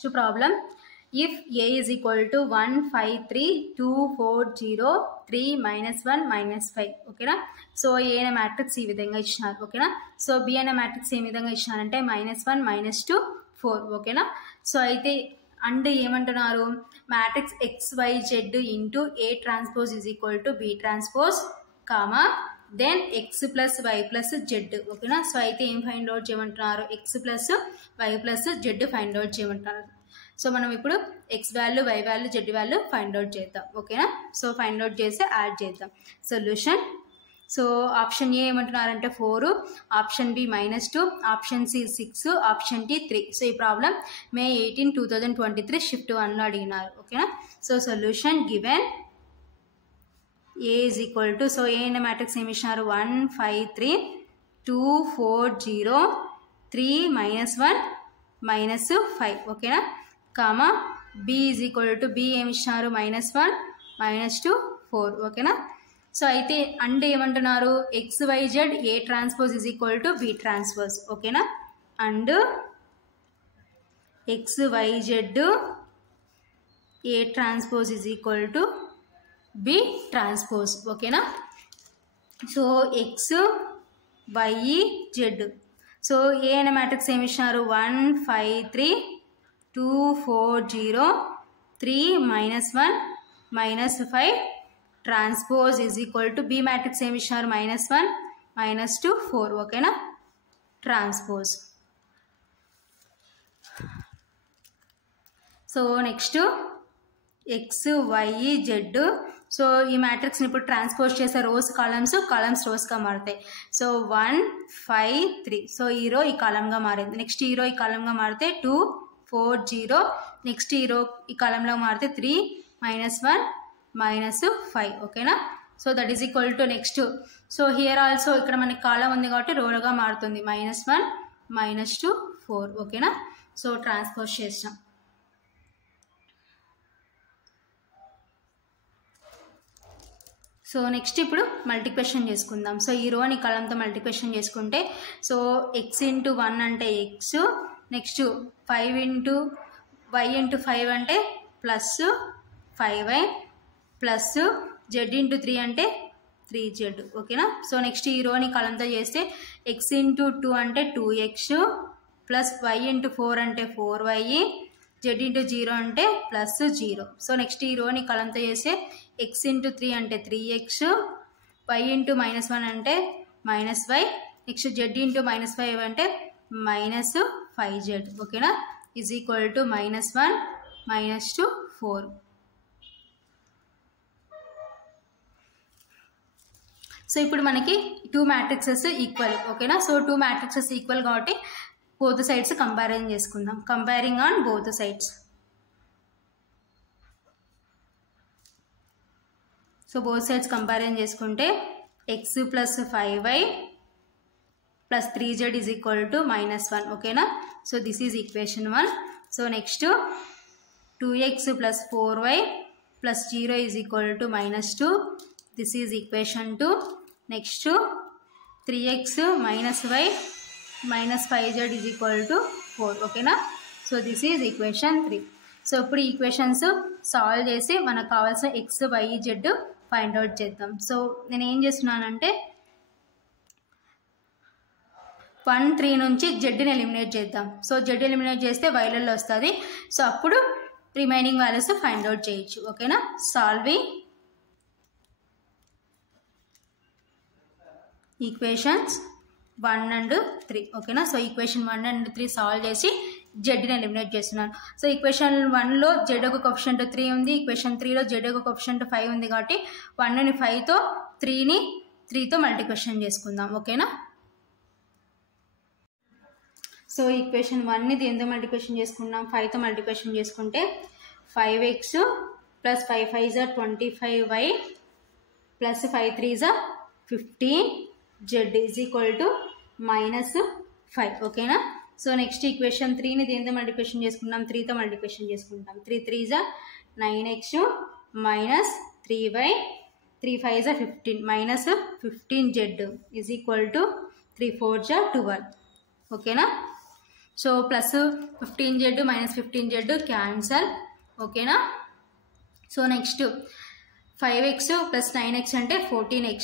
Next problem if a is equal to 1 5 3 2 4 0 3 minus 1 minus 5 ఓకేనా. So A అనే matrix ఈ విధంగా ఇచ్చినారు ఓకేనా. సో బి అనే మ్యాట్రిక్స్ ఏ విధంగా ఇచ్చినారంటే -1 -2 4 ఓకేనా. సో అయితే అండ్ ఏమంటున్నారు matrix XYZ into A transpose is equal to B transpose comma then X plus Y plus Z ఓకేనా. సో అయితే ఏం ఫైండ్ అవుట్ చేయమంటున్నారు X plus Y plus Z find out చేయమంటున్నారు. సో మనం ఇప్పుడు X value Y value Z value find out చేద్దాం ఓకేనా. So find out చేసి యాడ్ చేద్దాం సొల్యూషన్. సో ఆప్షన్ ఏ ఏమంటున్నారంటే 4, option B -2, option C 6, option D 3. So ఈ problem May 18, 2023 shift 1లో అడిగినారు ఓకేనా. So solution given A is equal to, so A అనే మ్యాట్రిక్స్ ఏమి ఇచ్చినారు 1 5 3 2 4 0 3 -1 -5 ఓకేనా comma B is equal to B ఏమి ఇచ్చినారు -1 -2 4 ఓకేనా. సో అయితే అండ్ ఏమంటున్నారు XYZ A transpose is equal to B transpose ఓకేనా. And XYZ A transpose is equal to B transpose ఓకేనా. సో XYZ సో ఏ అనే మ్యాట్రిక్స్ ఏమి ఇచ్చినారు 1 5 3 2 4 0 3 -1 -5 transpose is equal to B matrix ఏమి ఇచ్చినారు -1 -2 4 ఓకేనా transpose. So next XYZ so ఈ మ్యాట్రిక్స్ని ఇప్పుడు ట్రాన్స్పోజ్ చేసే రోస్ కాలమ్స్ రోస్గా మారుతాయి. సో 1 5 3 సో ఈ రో ఈ కాలంగా మారింది. నెక్స్ట్ ఈ రో ఈ కాలంగా మారితే 2 4 0 నెక్స్ట్ ఈ రో ఈ కాలంలో మారితే 3 -1 -5 ఓకేనా. So that is equal to next so here also ఇక్కడ మనకి కాలం ఉంది కాబట్టి రోలుగా మారుతుంది -1 -2 4 ఓకేనా. సో ట్రాన్స్పోజ్ చేసాం. సో నెక్స్ట్ ఇప్పుడు మల్టిప్లికేషన్ చేసుకుందాం. సో ఈ రోని కాలంతో మల్టిప్లికేషన్ చేసుకుంటే సో X ఇంటూ 1 అంటే X next 5 into Y into 5 అంటే plus 5Y plus Z into 3 అంటే 3Z ఓకేనా. సో నెక్స్ట్ ఈ రోని కాలంతో చేస్తే X ఇంటూ 2 అంటే 2X ప్లస్ Y ఇంటూ 4 అంటే 4Y Z ఇంటూ 0 అంటే ప్లస్ 0. సో నెక్స్ట్ ఈ రోని కాలంతో చేస్తే X ఇంటూ 3 అంటే 3X Y ఇంటూ -1 అంటే -Y నెక్స్ట్ Z ఇంటూ -5 అంటే -5Z ఓకేనా ఈజ్ ఈక్వల్ టు -1 -2 4. సో ఇప్పుడు మనకి 2 మ్యాట్రిక్సెస్ ఈక్వల్ ఓకేనా. సో 2 మ్యాట్రిక్సెస్ ఈక్వల్ కాబట్టి బోత్ సైడ్స్ కంపారిజన్ చేసుకుందాం. Comparing on both sides. So both sides comparison చేసుకుంటే X plus 5Y plus 3Z is equal to -1 ఓకేనా. So this is equation 1. So next 2X plus 4Y plus 0 is equal to -2 this is equation 2. Next 3X -Y -5Z is equal to 4 ఓకేనా. So this is equation 3. So ఇప్పుడు equations solve చేసి మనకు కావాల్సిన XYZ find out చేద్దాం. So నేను ఏం చేస్తున్నానంటే 1 3 నుంచి జెడ్ని ఎలిమినేట్ చేద్దాం. సో జెడ్ ఎలిమినేట్ చేస్తే వైలలో వస్తుంది. సో అప్పుడు రిమైనింగ్ వాల్యూస్ ఫైండ్ అవుట్ చేయొచ్చు ఓకేనా. సాల్వింగ్ ఈక్వేషన్స్ 1 and 3 ఓకేనా. సో ఈక్వేషన్ 1 and 3 సాల్వ్ చేసి జెడ్ని ఎలిమినేట్ చేస్తున్నాను. సో ఈక్వేషన్ 1లో జెడ్ ఒక కోఎఫిషియంట్ 3 ఉంది, ఈక్వేషన్ 3లో జెడ్ ఒక కోఎఫిషియంట్ 5 ఉంది కాబట్టి 1ని 5తో 3ని 3తో మల్టిప్లికేషన్ చేసుకుందాం ఓకేనా. సో ఈక్వేషన్ 1ని దేంతో మల్టిప్లికేషన్ చేసుకున్నాం 5తో మల్టిప్లికేషన్ చేసుకుంటే 5X plus 5 5 25Y plus 5 3 15Z is equal to -5 ఓకేనా. సో నెక్స్ట్ ఈక్వేషన్ 3ని దేంతో మల్టిప్లికేషన్ చేసుకున్నాం 3తో మల్టిప్లికేషన్ చేసుకుంటాం. 3 3 9X minus 3Y 3 5 15 -15Z is equal to 3 4 12 ఓకేనా. So plus 15z minus 15z cancel, ఓకేనా. So next 5x plus 9x అంటే 14x.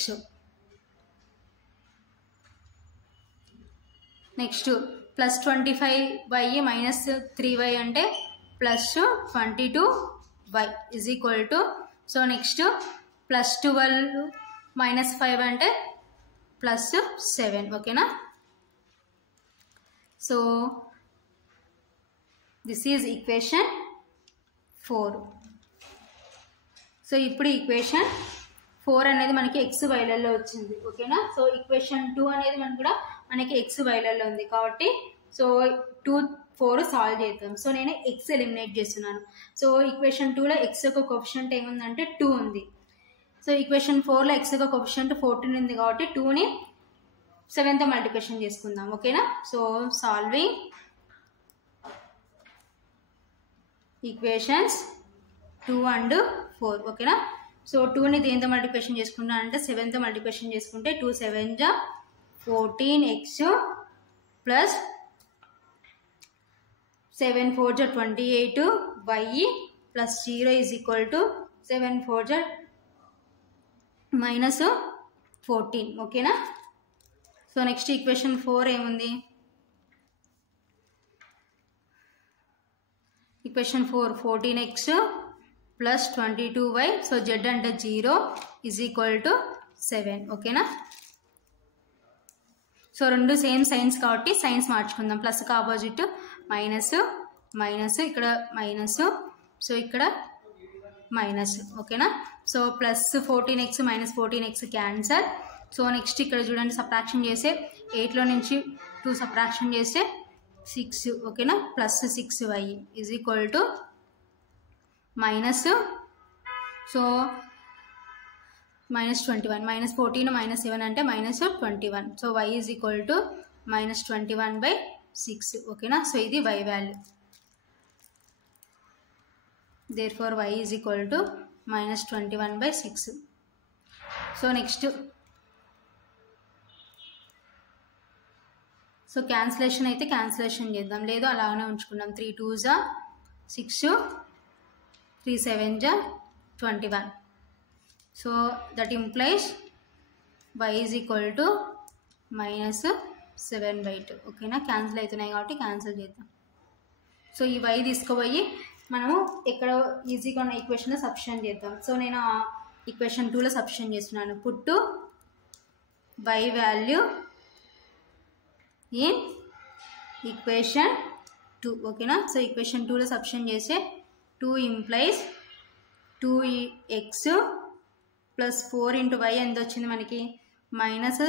Next plus 25y minus 3y అంటే plus 22y is equal to, so next plus 12 minus 5 అంటే plus 7, ఓకేనా. So this is equation 4. So ఇప్పుడు equation 4 అనేది మనకి X వైలలో వచ్చింది, ఓకేనా. సో ఈక్వేషన్ 2 అనేది మనకి కూడా మనకి ఎక్స్ వైలలో ఉంది కాబట్టి సో 2, 4 సాల్వ్ చేద్దాం. సో నేను ఎక్స్ ఎలిమినేట్ చేస్తున్నాను. సో ఈక్వేషన్ 2లో ఎక్స్ యొక్క కోఎఫిషియంట్ ఏముందంటే 2 ఉంది. సో ఈక్వేషన్ 4లో ఎక్స్ యొక్క కోఎఫిషియంట్ 14 ఉంది కాబట్టి 2ని 7తో మల్టిప్లికేషన్ చేసుకుందాం, ఓకేనా. సో సాల్వింగ్ ఈక్వేషన్స్ 2 and 4, ఓకేనా. సో 2ని దేంతో మల్టిప్లికేషన్ చేసుకున్నా అంటే 7తో మల్టిప్లికేషన్ చేసుకుంటే 2 7 జా 14x ప్లస్ 7 4 జా 28y plus 0 is equal to 7 4 జా మైనస్ 14, ఓకేనా. సో నెక్స్ట్ ఈక్వేషన్ 4 ఏముంది, equation 4 14x plus 22y, so z అంటే 0 ఈజ్ ఈక్వల్ టు 7, ఓకేనా. సో రెండు సేమ్ సైన్స్ కాబట్టి సైన్స్ మార్చుకుందాం. ప్లస్కి ఆపోజిట్ మైనస్, మైనస్ ఇక్కడ మైనస్, సో ఇక్కడ మైనస్, ఓకేనా. So plus 14x minus 14x cancel. So next ఇక్కడ చూడండి సబ్ట్రాక్షన్ చేస్తే 8లో నుంచి 2 సబ్ట్రాక్షన్ చేస్తే 6, ఓకేనా. Plus 6y is equal to minus, so minus 21 minus 14 minus 7 అంటే minus 21. So y is equal to minus 21/6, ఓకేనా. సో ఇది y value. therefore y is equal to minus 21/6. So next so cancellation అయితే cancellation చేద్దాం, లేదు అలాగనే ఉంచుకుందాం. 3 2 జా 6, 3 7 జా 21. So that implies y is equal to minus 7/2, ఓకేనా. క్యాన్సిల్ అవుతున్నాయి కాబట్టి క్యాన్సిల్ చేద్దాం. సో ఈ y తీసుకుపోయి మనము ఎక్కడ ఈజీగా ఉన్న ఈక్వేషన్లో సబ్స్టిట్యూట్ చేద్దాం. సో నేను ఈక్వేషన్ 2లో సబ్స్టిట్యూట్ చేస్తున్నాను. Put y value in equation 2, ఓకేనా. సో ఈక్వేషన్ 2లో సబ్స్టిట్యూట్ చేస్తే 2 implies 2x plus 4 into y ఎంత వచ్చింది మనకి minus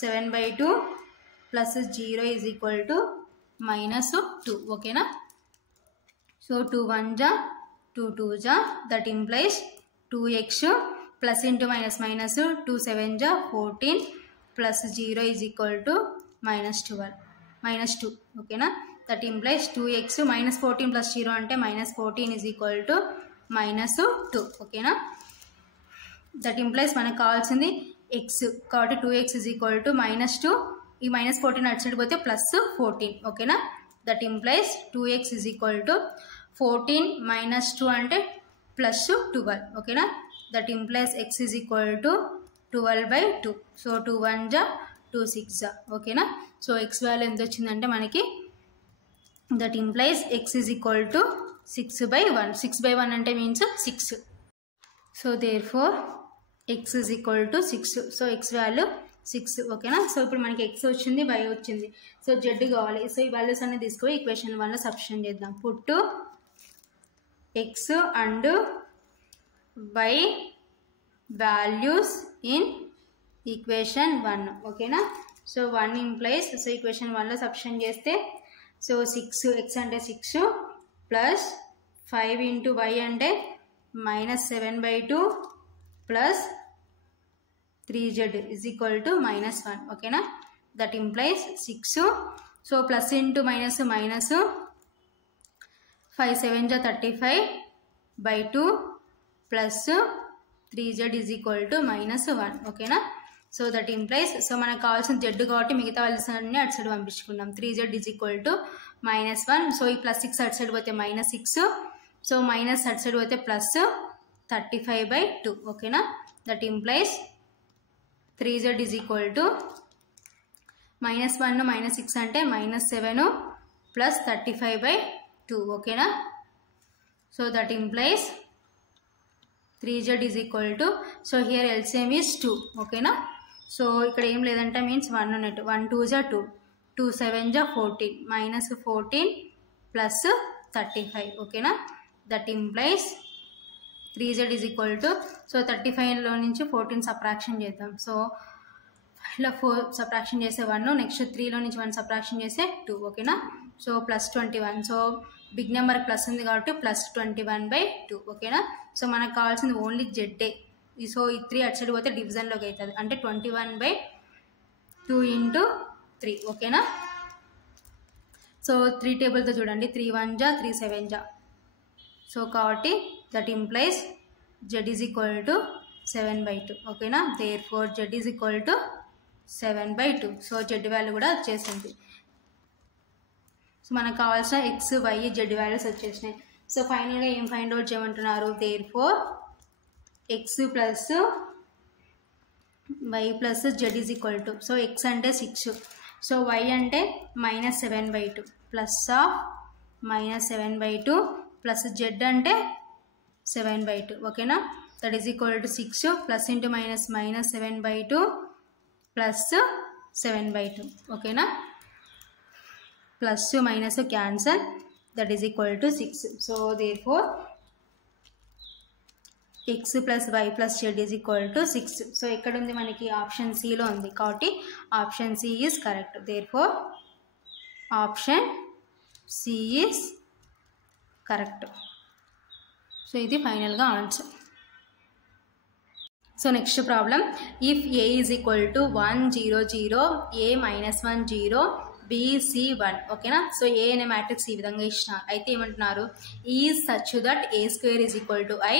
7/2 plus 0 is equal to minus 2, ఓకేనా. సో 2 1 జా 2 2 జా that implies 2x plus into minus minus 2 7 జా 14 plus 0 is equal to minus 2, ఓకేనా. That implies 2x minus 14 plus 0 అంటే minus 14 is equal to minus 2, ఓకేనా. దట్ ఇంప్లైస్ మనకు కావాల్సింది X కాబట్టి 2x is equal to minus 2, ఈ మైనస్ 14 అడిచిపోతే ప్లస్ 14, ఓకేనా. That implies 2x is equal to 14 minus 2 అంటే plus 12, ఓకేనా. That implies x is equal to 12/2. So 2 1 జా 2 6 జా, ఓకేనా. సో x వాల్యూ ఎంత వచ్చిందంటే మనకి that implies x is equal to 6/1. 6/1 అంటే means 6. So therefore x is equal to 6. So x value 6, ఓకేనా. సో ఇప్పుడు మనకి x వచ్చింది, y వచ్చింది, సో z కావాలి. సో ఈ వాల్యూస్ అన్ని తీసుకుపోయి ఈక్వేషన్ 1లో సబ్స్టిట్యూట్ చేద్దాం. Put x and y values in equation 1, ఓకేనా. సో 1 ఇంప్లైస్ సో ఈక్వేషన్ 1లో సబ్స్టిట్యూట్ చేస్తే సో 6 x అంటే 6 ప్లస్ 5 ఇంటూ y అంటే minus 7/2 plus 3z is equal to minus 1, ఓకేనా. That implies 6. So plus into minus minus 5 7 జా 35/2 plus 3z is equal to minus 1, ఓకేనా. So that implies so మనకు కావాల్సిన Z కాబట్టి మిగతా వాళ్ళని అటు సైడ్ పంపించుకున్నాం. 3z is equal to -1. So ఈ +6 అటు సైడ్ పోతే -6. సో మైనస్ అటు సైడ్ పోతే ప్లస్ 35/2. ఓకేనా. That implies 3z is equal to -1 -6 అంటే -7 ప్లస్ 35/2. ఓకేనా. So that implies 3z is equal to so here LCM is 2. ఓకేనా. సో ఇక్కడ ఏం లేదంటే మీన్స్ 1 ఉన్నట్టు 1 2 జా 2 2 7 జా 14 -14 ప్లస్ 35. ఓకేనా. That implies 3z is equal to so 35లో నుంచి 14 సబ్ట్రాక్షన్ చేద్దాం. సో ఇలా 4 సబ్ట్రాక్షన్ చేస్తే 1, నెక్స్ట్ 3లో నుంచి 1 సబ్ట్రాక్షన్ చేస్తే 2. ఓకేనా. So +21. So big number plus ఉంది కాబట్టి +21/2. ఓకేనా. సో మనకు కావాల్సింది ఓన్లీ జెడ్డే. సో ఈ 3 అటు సైడ్ పోతే డివిజన్లోకి అవుతుంది అంటే 21/2 × 3. ఓకేనా. సో 3 టేబుల్తో చూడండి 3 1 జా 3 7 జా. సో కాబట్టి that implies z is equal to 7/2. ఓకేనా. Therefore z is equal to 7/2. So z value కూడా వచ్చేసింది. సో మనకు కావాల్సిన x y z వాల్యూస్ వచ్చేసినాయి. సో ఫైనల్గా ఏం ఫైండ్ అవుట్ చేయమంటున్నారు, therefore x plus y plus z is equal to so x అంటే 6, సో y అంటే -7/2 ప్లస్ ఆఫ్ -7/2 ప్లస్ z అంటే 7/2. ఓకేనా. That is equal to 6 plus into minus -7/2 plus 7/2. ఓకేనా. Plus minus cancel, that is equal to 6. So therefore x plus y plus z is equal to 6. సో ఎక్కడ ఉంది మనకి option సిలో ఉంది కాబట్టి option C is correct. Therefore option C is correct. So ఇది ఫైనల్గా answer. So next problem, if a is equal to 1 0 0 a -1 0 b c 1. ఓకేనా. సో ఏ అనే మ్యాట్రిక్స్ ఈ విధంగా ఇచ్చినారు. అయితే ఏమంటున్నారు, is such that a² is equal to i.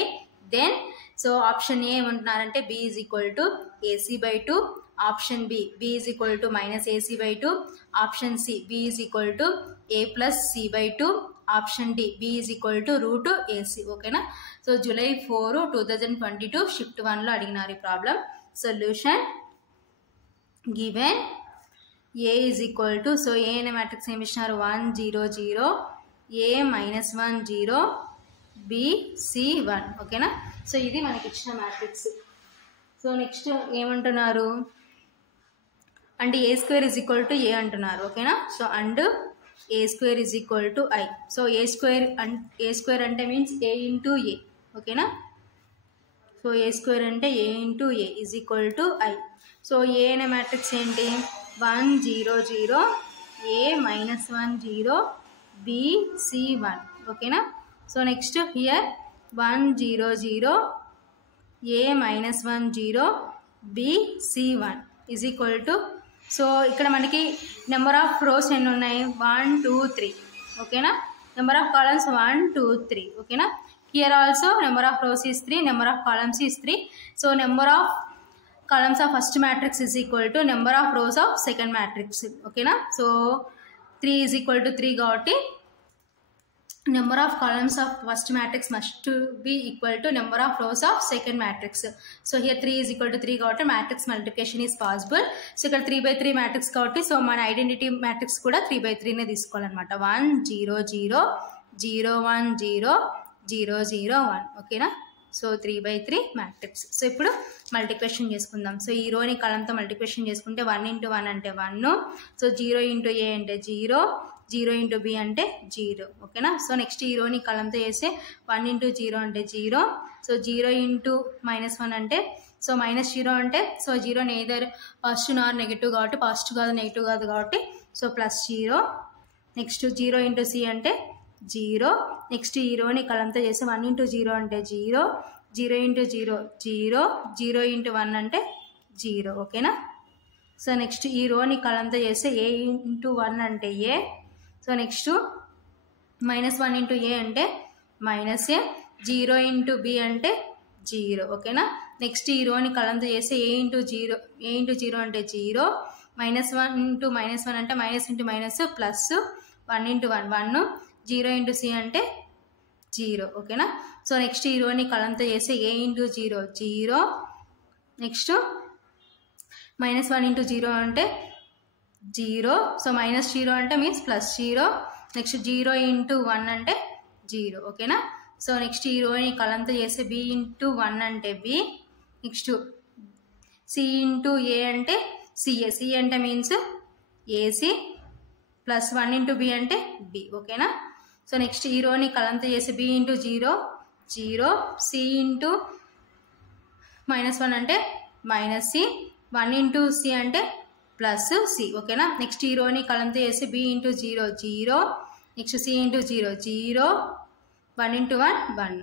Then so option A ఏమంటున్నారంటే b is equal to ac/2, option b is equal to -ac/2, option C b is equal to a plus c/2, option D b is equal to √ac. ఓకేనా. So July 4, 2022 shift 1లో అడిగినారు ఈ problem. Solution given a is equal to so A అనే matrix ఏమి ఇచ్చినారు 1 0 0 a -1 0 b c 1. ఓకేనా. So ఇది మనకి ఇచ్చిన మ్యాట్రిక్స్. సో నెక్స్ట్ ఏమంటున్నారు అంటే a² is equal to a అంటున్నారు. ఓకేనా. So and a² is equal to i. So a² అంటే మీన్స్ a ఇంటూ a. ఓకేనా. సో a² అంటే a into a is equal to i. So A అనే matrix ఏంటి 1 0 0 a -1 0 b c 1. ఓకేనా. So next here 1 0 0 a -1 0 b c 1 is equal to so ఇక్కడ మనకి number of rose ఎన్ని ఉన్నాయి 1 2 3. ఓకేనా. Number of columns 1 2 3. ఓకేనా. Here also number of rose is 3, number of columns is 3. So number of columns of first matrix is equal to number of rows of second matrix. ఓకేనా. So 3 is equal to 3 కాబట్టి number of columns of first matrix must be equal to number of rows of second matrix. So here 3 is equal to 3 కాబట్టి matrix multiplication is possible. So ఇక్కడ 3/3 matrix కాబట్టి so మన identity matrix కూడా 3/3నే తీసుకోవాలన్నమాట. 1 0 0 0 1 0 0 0 1. ఓకేనా. So 3/3 matrix. So ఇప్పుడు multiplication చేసుకుందాం. So ఈ రోని కాలంతో మల్టిప్లికేషన్ చేసుకుంటే 1 × 1 అంటే 1. సో 0 × a అంటే 0, 0 × b అంటే 0. ఓకేనా. సో నెక్స్ట్ ఈ రోని కాలంతో చేస్తే 1 × 0 అంటే 0. సో 0 × -1 అంటే సో -0 అంటే సో 0 నెయిదర్ పాజిటివ్ నార్ నెగిటివ్ కాబట్టి పాజిటివ్ కాదు నెగిటివ్ కాదు కాబట్టి సో +0. నెక్స్ట్ 0 × c అంటే 0. నెక్స్ట్ ఈ రోని కలంతో చేస్తే 1 × 0 అంటే 0, 0 × 0 0, 0 × 1 అంటే 0. ఓకేనా. సో నెక్స్ట్ ఈ రోని కలంతో చేస్తే a × 1 అంటే a. సో నెక్స్ట్ -1 × a అంటే -a, 0 × b అంటే 0. ఓకేనా. నెక్స్ట్ ఈ రోని కలంతో చేస్తే a ఇంటూ జీరో అంటే 0, -1 ఇంటూ -1 అంటే minus into minus plus 1 into 1 1, 0 into c అంటే 0. ఓకేనా. సో నెక్స్ట్ ఈ రోని కలంతో చేస్తే a ఇంటూ 0 0, నెక్స్ట్ -1 ఇంటూ 0 అంటే 0, సో -0 అంటే మీన్స్ +0, నెక్స్ట్ 0 ఇంటూ 1 అంటే 0. ఓకేనా. సో నెక్స్ట్ ఈ రోని కలంతో చేస్తే b ఇంటూ 1 అంటే b, next c into a అంటే ca, c అంటే means ac plus 1 into b అంటే b. ఓకేనా. సో నెక్స్ట్ ఈ రోని కలంతో చేస్తే b ఇంటూ 0 0, c ఇంటూ -1 అంటే -c, 1 ఇంటూ c అంటే ప్లస్ c. ఓకేనా. నెక్స్ట్ ఈ రోని కలంతో చేస్తే b into 0 0, next c into 0 0, 1 into 1 1.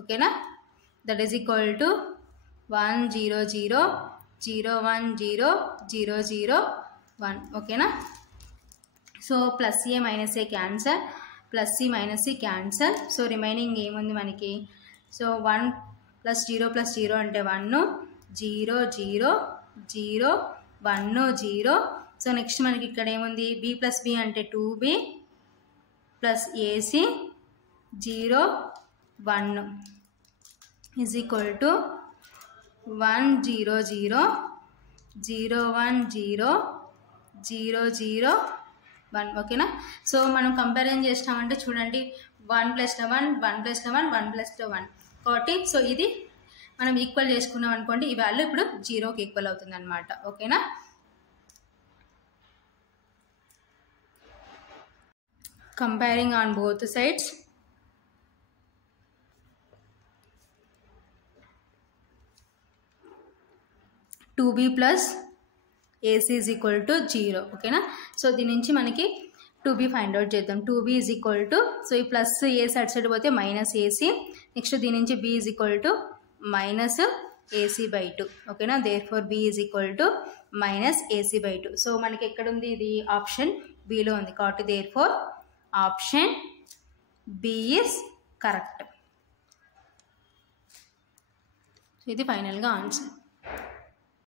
ఓకేనా. That is equal to 1 0 0 0 1 0 0 0 1. ఓకేనా. So plus a minus a cancel, plus c minus c cancel. So remaining ఏముంది మనకి, so 1 + 0 అంటే 1, 0 0 0 1 0. సో నెక్స్ట్ మనకి ఇక్కడ ఏముంది, b ప్లస్ b అంటే 2b plus ac 0 1 is equal to 1 0 0 0 1 0 0 0 1. ఓకేనా. సో మనం కంపారిజన్ చేసినామంటే చూడండి 1 + 1 1 + 1 1 + 1 కాబట్టి సో ఇది మనం ఈక్వల్ చేసుకున్నాం అనుకోండి, ఈ వాల్యూ ఇప్పుడు 0కి ఈక్వల్ అవుతుంది అనమాట. ఓకేనా. Comparing on both sides, b plus ac is equal to 0. ఓకేనా. సో దీని నుంచి మనకి 2b ఫైండ్ అవుట్ చేద్దాం. 2b is equal to, so ఈ ప్లస్ a సైడ్ పోతే -ac, నెక్స్ట్ దీని నుంచి b is equal to -ac/2. ఓకేనా. Therefore b is equal to -ac/2. So మనకి ఎక్కడ ఉంది, ఇది ఆప్షన్ బిలో ఉంది కాబట్టి therefore option b is correct. ఇది ఫైనల్గా ఆన్సర్.